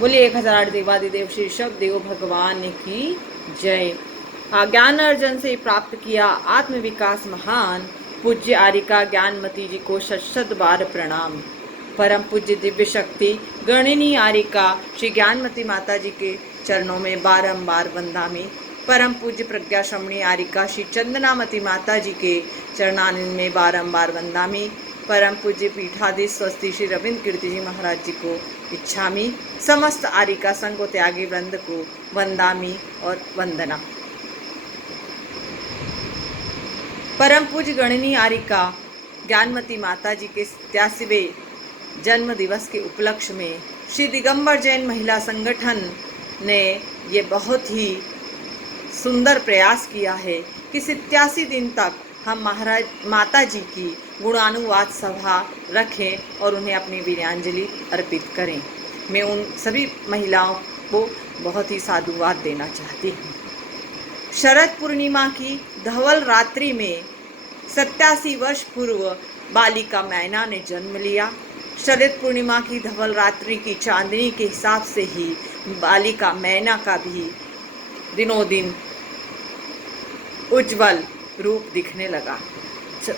बोलिए 1008 देवादिदेव श्री शब्देव भगवान की जय। ज्ञान अर्जन से प्राप्त किया आत्मविकास महान, पूज्य आरिका ज्ञानमती जी को शत शत बार प्रणाम। परम पूज्य दिव्य शक्ति गणिनी आरिका श्री ज्ञानमती माता जी के चरणों में बारंबार वंदामी। परम पूज्य प्रज्ञा श्रमणी आरिका श्री चंदनामती माता जी के चरणानंद में बारंबार वंदामी। परम पूज्य पीठाधीश स्वस्ति श्री रविंद्र कीर्ति जी महाराज जी को इच्छामी। समस्त आरिका संघ त्यागी वृंद को वंदामी और वंदना। परम पूज्य गणनी आरिका ज्ञानमती माता जी के 87वें जन्म दिवस के उपलक्ष्य में श्री दिगंबर जैन महिला संगठन ने ये बहुत ही सुंदर प्रयास किया है कि 87 दिन तक हम महाराज माता जी की गुणानुवाद सभा रखें और उन्हें अपनी वीर्यांजलि अर्पित करें। मैं उन सभी महिलाओं को बहुत ही साधुवाद देना चाहती हूँ। शरद पूर्णिमा की धवल रात्रि में 87 वर्ष पूर्व बालिका मैना ने जन्म लिया। शरद पूर्णिमा की धवल रात्रि की चांदनी के हिसाब से ही बालिका मैना का भी दिनों दिन उज्जवल रूप दिखने लगा।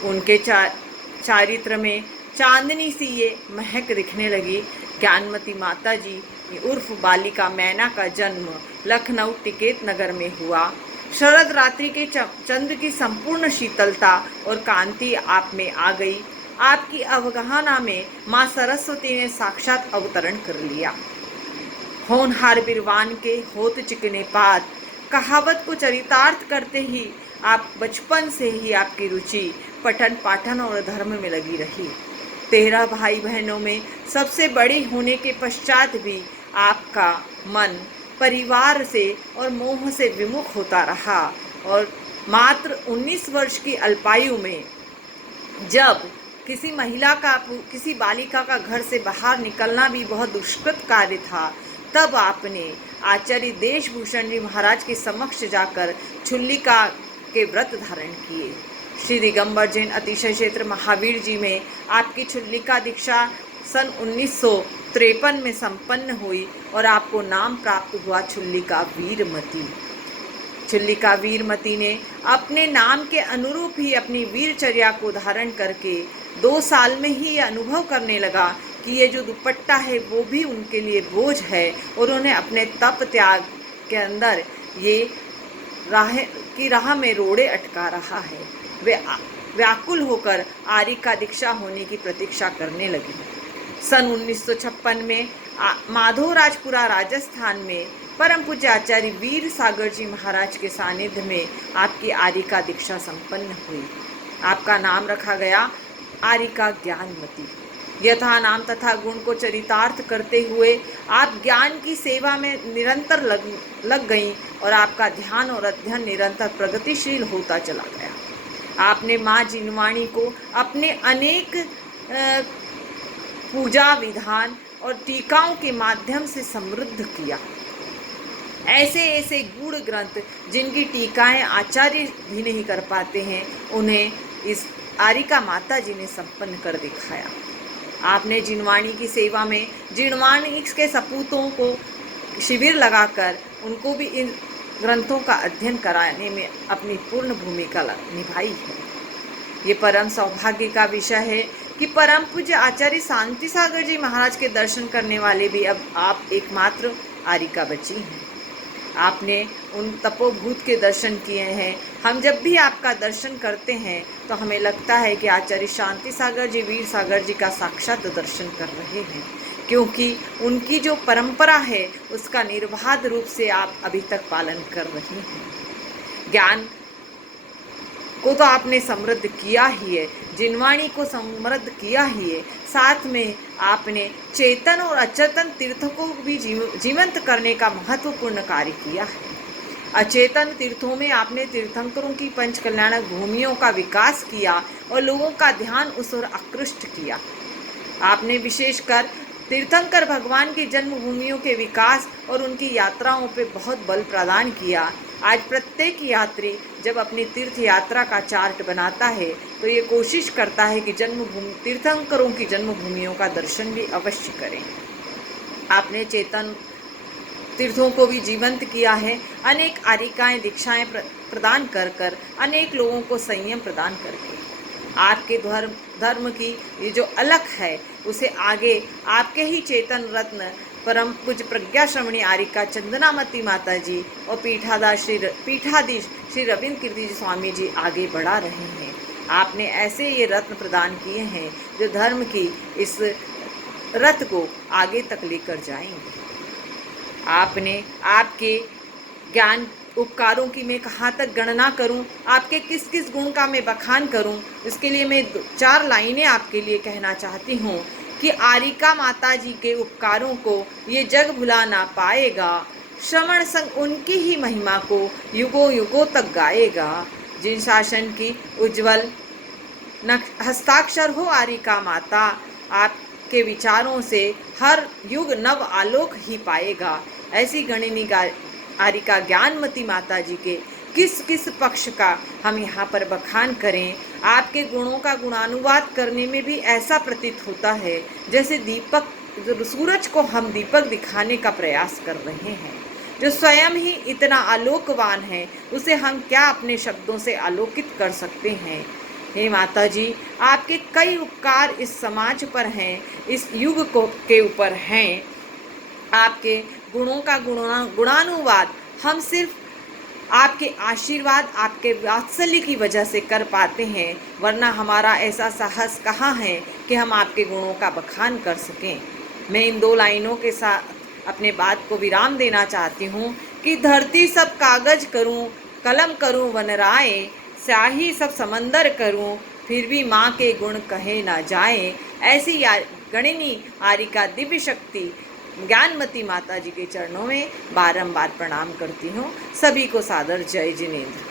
उनके चारित्र में चांदनी सी ये महक दिखने लगी। ज्ञानमती माता जी उर्फ बालिका मैना का जन्म लखनऊ टिकैत नगर में हुआ। शरद रात्रि के चंद्र की संपूर्ण शीतलता और कांति आप में आ गई। आपकी अवगाहना में माँ सरस्वती ने साक्षात अवतरण कर लिया। होनहार बिरवान के होत चिकने पात कहावत को चरितार्थ करते ही आप बचपन से ही आपकी रुचि पठन पाठन और धर्म में लगी रही। 13 भाई बहनों में सबसे बड़ी होने के पश्चात भी आपका मन परिवार से और मोह से विमुख होता रहा और मात्र 19 वर्ष की अल्पायु में जब किसी बालिका का घर से बाहर निकलना भी बहुत दुष्कृत कार्य था, तब आपने आचार्य देशभूषण जी महाराज के समक्ष जाकर छुल्लिका के व्रत धारण किए। श्री दिगंबर जैन अतिशय क्षेत्र महावीर जी में आपकी छुल्लिका दीक्षा सन 1953 में संपन्न हुई और आपको नाम प्राप्त हुआ छुल्लिका वीरमती। छुल्लिका वीरमती ने अपने नाम के अनुरूप ही अपनी वीरचर्या को धारण करके 2 साल में ही ये अनुभव करने लगा कि ये जो दुपट्टा है वो भी उनके लिए बोझ है और उन्हें अपने तप त्याग के अंदर ये राह में रोड़े अटका रहा है। वे व्याकुल होकर आरिका दीक्षा होने की प्रतीक्षा करने लगी। सन 1956 में माधोराजपुरा राजस्थान में परम पूज्य आचार्य वीर सागर जी महाराज के सानिध्य में आपकी आरिका दीक्षा संपन्न हुई। आपका नाम रखा गया आरिका ज्ञानमती। यथा नाम तथा गुण को चरितार्थ करते हुए आप ज्ञान की सेवा में निरंतर लग गईं और आपका ध्यान और अध्ययन निरंतर प्रगतिशील होता चला गया। आपने माँ जिनवाणी को अपने अनेक पूजा विधान और टीकाओं के माध्यम से समृद्ध किया। ऐसे ऐसे गूढ़ ग्रंथ जिनकी टीकाएं आचार्य भी नहीं कर पाते हैं, उन्हें इस आरिका माता जी ने संपन्न कर दिखाया। आपने जिनवाणी की सेवा में जिनवाणी के सपूतों को शिविर लगाकर उनको भी इन ग्रंथों का अध्ययन कराने में अपनी पूर्ण भूमिका निभाई है। ये परम सौभाग्य का विषय है कि परम पूज्य आचार्य शांति सागर जी महाराज के दर्शन करने वाले भी अब आप एकमात्र आरिका बची हैं। आपने उन तपोभूत के दर्शन किए हैं। हम जब भी आपका दर्शन करते हैं तो हमें लगता है कि आचार्य शांति सागर जी वीर सागर जी का साक्षात दर्शन कर रहे हैं, क्योंकि उनकी जो परंपरा है उसका निर्बाध रूप से आप अभी तक पालन कर रहे हैं। ज्ञान को तो आपने समृद्ध किया ही है, जिनवाणी को समृद्ध किया ही है, साथ में आपने चेतन और अचेतन तीर्थों को भी जीवंत करने का महत्वपूर्ण कार्य किया है। अचेतन तीर्थों में आपने तीर्थंकरों की पंच कल्याणक भूमियों का विकास किया और लोगों का ध्यान उस ओर आकृष्ट किया। आपने विशेषकर तीर्थंकर भगवान की जन्मभूमियों के विकास और उनकी यात्राओं पर बहुत बल प्रदान किया। आज प्रत्येक यात्री जब अपनी तीर्थ यात्रा का चार्ट बनाता है तो ये कोशिश करता है कि तीर्थंकरों की जन्मभूमियों का दर्शन भी अवश्य करें। आपने चेतन तीर्थों को भी जीवंत किया है। अनेक आरिकाएं दीक्षाएं प्रदान कर कर अनेक लोगों को संयम प्रदान करके आपके धर्म की ये जो अलख है उसे आगे आपके ही चेतन रत्न परम पूज्य प्रज्ञा श्रमणी आरिका चंदनामती माता जी और पीठाधीश श्री रविंद्र कीर्ति जी स्वामी जी आगे बढ़ा रहे हैं। आपने ऐसे ये रत्न प्रदान किए हैं जो धर्म की इस रथ को आगे तक लेकर जाएंगे। आपने आपके ज्ञान उपकारों की मैं कहाँ तक गणना करूं, आपके किस किस गुण का मैं बखान करूं, इसके लिए मैं 4 लाइनें आपके लिए कहना चाहती हूं कि आरिका माता जी के उपकारों को ये जग भुला ना पाएगा। श्रवण संग उनकी ही महिमा को युगों युगों तक गाएगा। जिन शासन की उज्जवल हस्ताक्षर हो आरिका माता, आपके विचारों से हर युग नव आलोक ही पाएगा। ऐसी गणिनी आरिका ज्ञानमती माता जी के किस किस पक्ष का हम यहाँ पर बखान करें। आपके गुणों का गुणानुवाद करने में भी ऐसा प्रतीत होता है जैसे सूरज को हम दीपक दिखाने का प्रयास कर रहे हैं। जो स्वयं ही इतना आलोकवान है उसे हम क्या अपने शब्दों से आलोकित कर सकते हैं। हे माता जी, आपके कई उपकार इस समाज पर हैं, इस युग के ऊपर हैं। आपके गुणों का गुणानुवाद हम सिर्फ आपके आशीर्वाद, आपके वात्सल्य की वजह से कर पाते हैं, वरना हमारा ऐसा साहस कहाँ है कि हम आपके गुणों का बखान कर सकें। मैं इन 2 लाइनों के साथ अपने बात को विराम देना चाहती हूँ कि धरती सब कागज करूँ, कलम करूँ वनराए, स्याही सब समंदर करूँ, फिर भी माँ के गुण कहे ना जाए। ऐसी गणिनी आरिका दिव्य शक्ति ज्ञानमती माता जी के चरणों में बारंबार प्रणाम करती हूँ। सभी को सादर जय जिनेंद्र।